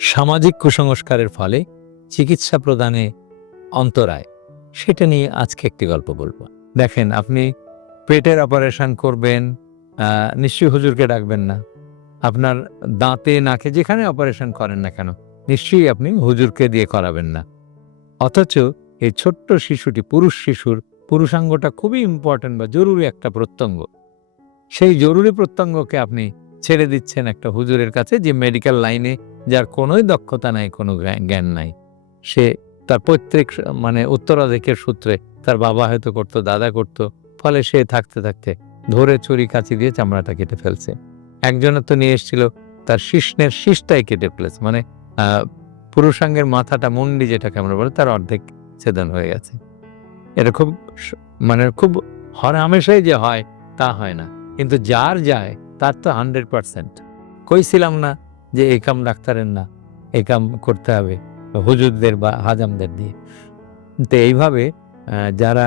সামাজিক কুসংস্কারের ফলে চিকিৎসা প্রদানে অন্তরায়। সেটা নিয়ে আজকে একটি গল্প বলব। দেখেন, আপনি পেটের অপারেশন করবেন নিশ্চয়ই হুজুরকে ডাকবেন না। আপনার দাঁতে, নাকে যেখানে অপারেশন করেন না কেন, নিশ্চয়ই আপনি হুজুরকে দিয়ে করাবেন না। অথচ এই ছোট্ট শিশুটি, পুরুষ শিশুর পুরুষাঙ্গটা খুবই ইম্পর্ট্যান্ট বা জরুরি একটা প্রত্যঙ্গ। সেই জরুরি প্রত্যঙ্গকে আপনি ছেড়ে দিচ্ছেন একটা হুজুরের কাছে যে মেডিকেল লাইনে যার কোনোই দক্ষতা নাই, কোনো জ্ঞান নাই। সে তার প্রত্যেক মানে উত্তরাধিকের সূত্রে তার বাবা হয়তো করতো, দাদা করতো, ফলে সে থাকতে থাকতে ধরে ছুরি কাচি দিয়ে চামড়াটা কেটে ফেলছে। একজনের তো নিয়ে এসেছিল, তার শিশ্নের শীষটাই কেটে ফেলেছে মানে পুরুষাঙ্গের মাথাটা মুন্ডি যেটাকে আমরা বলি, তার অর্ধেক ছেদন হয়ে গেছে। এটা খুব মানে খুব হর হামেশাই যে হয়, তা হয় না। কিন্তু যার যায়, তার তো হান্ড্রেড পার্সেন্ট কইছিলাম না যে এই কাম ডাক্তারের না এই কাম করতে হবে হুজুরদের বা হাজামদের দিয়ে। তো এইভাবে যারা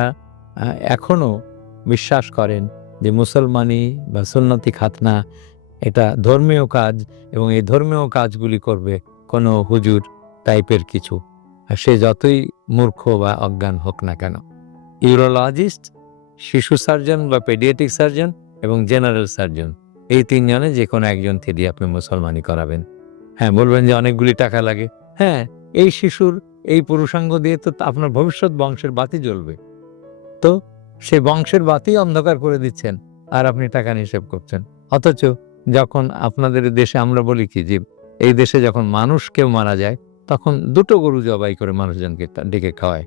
এখনও বিশ্বাস করেন যে মুসলমানি বা সুন্নতি খাতনা, এটা ধর্মীয় কাজ এবং এই ধর্মীয় কাজগুলি করবে কোনো হুজুর টাইপের কিছু সে যতই মূর্খ বা অজ্ঞান হোক না কেন। ইউরোলজিস্ট, শিশু সার্জন বা পেডিয়াটিক সার্জন এবং জেনারেল সার্জন। এই তিনজনে যে কোনো একজনকে দিয়ে আপনি মুসলমানি করাবেন। হ্যাঁ বলবেন যে অনেকগুলি টাকা লাগে। হ্যাঁ এই শিশুর, এই পুরুষাঙ্গ দিয়ে তো আপনার ভবিষ্যৎ বংশের বাতি জ্বলবে। তো সে বংশের বাতি অন্ধকার করে দিচ্ছেন আর আপনি টাকা নিষেপ করছেন। অথচ যখন আপনাদের দেশে আমরা বলি কি যে, এই দেশে যখন মানুষ কেউ মারা যায়, তখন দুটো গরু জবাই করে মানুষজনকে ডেকে খাওয়ায়।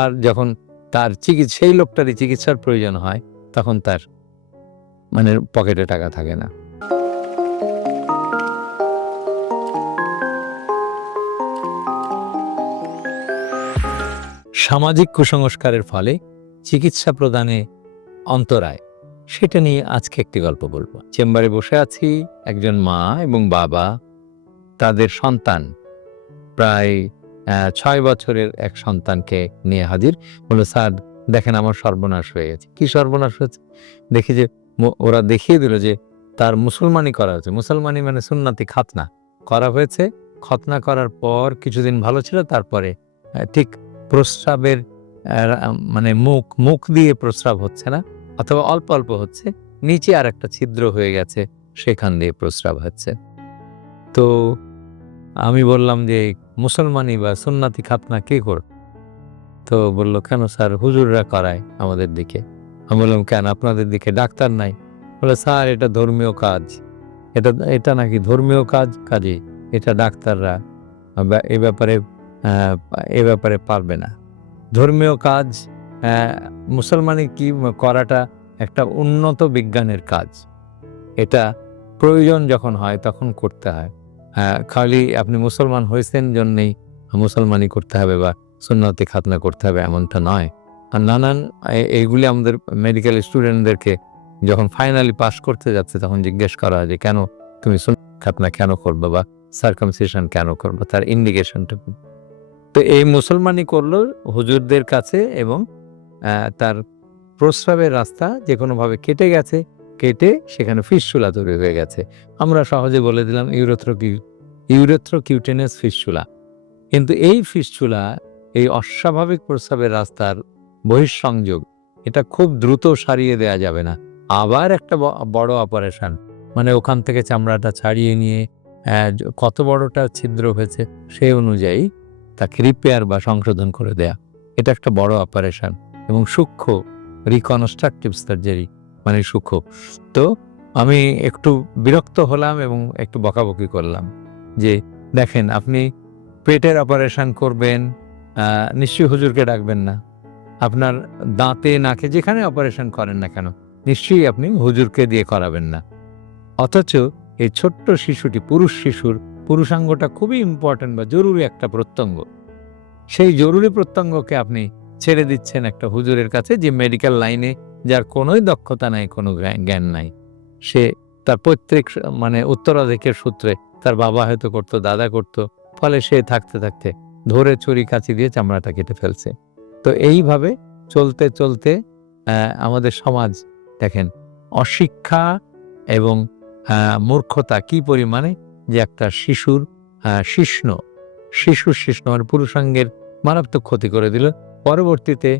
আর যখন তার চিকিৎসা সেই লোকটারই চিকিৎসার প্রয়োজন হয়, তখন তার মানে পকেটে টাকা থাকে না। সামাজিক কুসংস্কারের ফলে চিকিৎসা প্রদানে অন্তরায়, সেটা নিয়ে আজকে একটি গল্প বলব। চেম্বারে বসে আছি একজন মা এবং বাবা, তাদের সন্তান। প্রায় ছয় বছরের এক সন্তানকে নিয়ে হাজির। বলে স্যার, দেখেন, আমার সর্বনাশ হয়ে গেছে। কি সর্বনাশ হয়েছে? দেখি যে ওরা দেখিয়ে দিল যে তার মুসলমানি করা হয়েছে। মুসলমানি মানে সুন্নাতি খাতনা। করা হয়েছে, খতনা করার পর কিছুদিন ভালো ছিল, তারপরে ঠিক প্রস্রাবের মানে মুখ মুখ দিয়ে প্রস্রাব হচ্ছে না, অথবা অল্প অল্প হচ্ছে, নিচে আর একটা ছিদ্র হয়ে গেছে, সেখান দিয়ে প্রস্রাব হচ্ছে। তো আমি বললাম যে মুসলমানি বা সুন্নাতি খাতনা কে কর তো বলল, কেন স্যার? হুজুররা করায় আমাদের দিকে। আমি বললাম কেন? আপনাদের দিকে ডাক্তার নাই? বলে স্যার এটা ধর্মীয় কাজ। এটা এটা নাকি ধর্মীয় কাজ? কাজে এটা ডাক্তাররা এ ব্যাপারে এ ব্যাপারে পারবে না। ধর্মীয় কাজ আহ, মুসলমানি কি করাটা একটা উন্নত বিজ্ঞানের কাজ। এটা প্রয়োজন যখন হয় তখন করতে হয়। খালি আপনি মুসলমান হয়েছেন জন্যেই মুসলমানি করতে হবে বা সুন্নতি খাতনা করতে হবে এমনটা নয়। নানান এইগুলি আমাদের মেডিকেল স্টুডেন্টদেরকে যখন ফাইনালি পাস করতে যাচ্ছে তখন জিজ্ঞেস করা হয় যে, কেন তুমি খাতনা কেন করবে বা সার্কামসিশন কেন করবে? তার ইন্ডিকেশনটা তো এই মুসলমানি করল হুজুরদের কাছে এবং তার প্রস্রাবের রাস্তা যে কোনোভাবে কেটে গেছে, কেটে সেখানে ফিসচুলা তৈরি হয়ে গেছে। আমরা সহজে বলে দিলাম ইউরেথ্রো ইউরেথ্রো কিউটেনাস ফিসচুলা কিন্তু এই ফিসচুলা এই অস্বাভাবিক প্রস্রাবের রাস্তার বহিঃসংযোগ। এটা খুব দ্রুত সারিয়ে দেয়া যাবে না। আবার একটা বড় অপারেশন মানে ওখান থেকে চামড়াটা ছাড়িয়ে নিয়ে কত বড়টা ছিদ্র হয়েছে সে অনুযায়ী তাকে রিপেয়ার বা সংশোধন করে দেয়া। এটা একটা বড় অপারেশন এবং সূক্ষ্ম রিকনস্ট্রাকটিভ সার্জারি মানে সূক্ষ্ম। তো আমি একটু বিরক্ত হলাম এবং একটু বকাবকি করলাম যে, দেখেন, আপনি পেটের অপারেশন করবেন নিশ্চয়ই হুজুরকে ডাকবেন না। আপনার দাঁতে, নাকে যেখানে অপারেশন করেন না কেন, নিশ্চয়ই আপনি হুজুরকে দিয়ে করাবেন না। অথচ এই ছোট্ট শিশুটি, পুরুষ শিশুর পুরুষাঙ্গটা খুবই ইম্পর্ট্যান্ট বা জরুরি একটা প্রত্যঙ্গ। সেই জরুরি প্রত্যঙ্গকে আপনি ছেড়ে দিচ্ছেন একটা হুজুরের কাছে যে মেডিকেল লাইনে যার কোনোই দক্ষতা নাই, কোনো জ্ঞান নাই। সে তার পৈতৃক মানে উত্তরাধিকের সূত্রে তার বাবা হয়তো করতো, দাদা করতো, ফলে সে থাকতে থাকতে ধরে চুরি কাচি দিয়ে চামড়াটা কেটে ফেলছে। তো এইভাবে চলতে চলতে আমাদের সমাজ দেখেন অশিক্ষা এবং মূর্খতা কি পরিমাণে যে একটা শিশুর শিষ্ণ, শিশু শিষ্ণ মানে পুরুষাঙ্গের মারাত্মক ক্ষতি করে দিল। পরবর্তীতে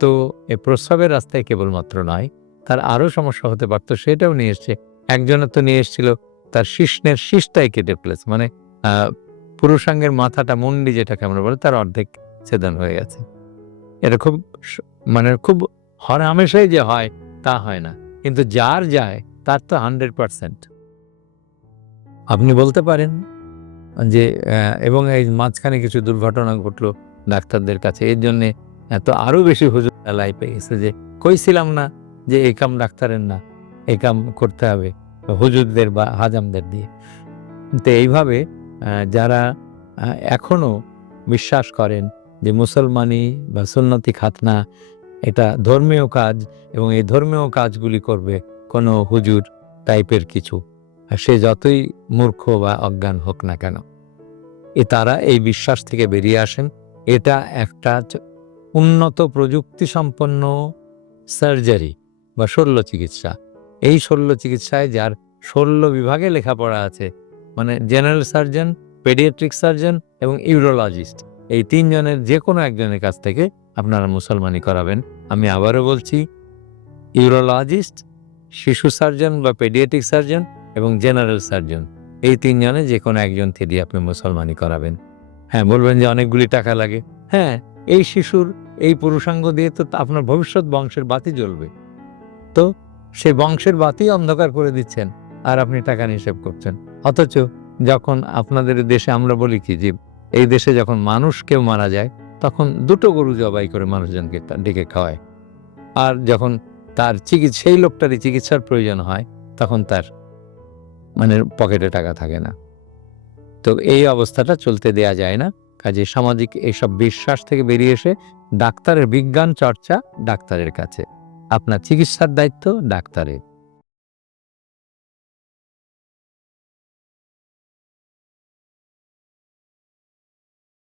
তো এই প্রস্রাবের রাস্তায় কেবলমাত্র নয়, তার আরও সমস্যা হতে পারতো, সেটাও নিয়ে এসছে। একজনের তো নিয়ে এসেছিল, তার শিষ্ণের শীষটাই কেটে ফেলেছে মানে পুরুষাঙ্গের মাথাটা মুন্ডি যেটাকে আমরা বলি, তার অর্ধেক ছেদন হয়ে গেছে। এটা খুব মানে খুব হর হামেশাই যে হয়, তা হয় না। কিন্তু যার যায়, তার তো হান্ড্রেড পারসেন্ট আপনি বলতে পারেন যে এবং এই মাঝখানে কিছু দুর্ঘটনা ঘটলো ডাক্তারদের কাছে। এর জন্যে এত আরও বেশি হুজুর লাই গেছে যে কইছিলাম না যে এই কাম ডাক্তারের না এই কাম করতে হবে হুজুরদের বা হাজামদের দিয়ে। তো এইভাবে যারা এখনও বিশ্বাস করেন যে মুসলমানি বা সুন্নতি খাতনা, এটা ধর্মীয় কাজ এবং এই ধর্মীয় কাজগুলি করবে কোনো হুজুর টাইপের কিছু। আর সে যতই মূর্খ বা অজ্ঞান হোক না কেন। এ তারা এই বিশ্বাস থেকে বেরিয়ে আসেন। এটা একটা উন্নত প্রযুক্তি সম্পন্ন সার্জারি বা শল্য চিকিৎসা এই শল্য চিকিৎসায় যার শল্য বিভাগে লেখাপড়া আছে মানে জেনারেল সার্জন, পেডিয়াট্রিক সার্জন এবং ইউরোলজিস্ট। এই তিনজনের যে কোনো একজনের কাছ থেকে আপনারা মুসলমানি করাবেন। আমি আবারও বলছি, ইউরোলজিস্ট, শিশু সার্জন বা পেডিয়াট্রিক সার্জন এবং জেনারেল সার্জন, এই তিনজনে যে কোনো একজন দিয়ে আপনি মুসলমানি করাবেন। হ্যাঁ বলবেন যে অনেকগুলি টাকা লাগে। হ্যাঁ এই শিশুর, এই পুরুষাঙ্গ দিয়ে তো আপনার ভবিষ্যৎ বংশের বাতি জ্বলবে। তো সে বংশের বাতি অন্ধকার করে দিচ্ছেন আর আপনি টাকা নিষেপ করছেন। অথচ যখন আপনাদের দেশে আমরা বলি কি যে এই দেশে যখন মানুষ কেউ মারা যায়, তখন দুটো গরু জবাই করে মানুষজনকে ডেকে খাওয়ায়। আর যখন তার চিকিৎসা সেই লোকটারই চিকিৎসার প্রয়োজন হয়, তখন তার মানে পকেটে টাকা থাকে না। তো এই অবস্থাটা চলতে দেয়া যায় না। কাজে সামাজিক এইসব বিশ্বাস থেকে বেরিয়ে এসে ডাক্তারের বিজ্ঞান চর্চা ডাক্তারের কাছে। আপনার চিকিৎসার দায়িত্ব ডাক্তারের।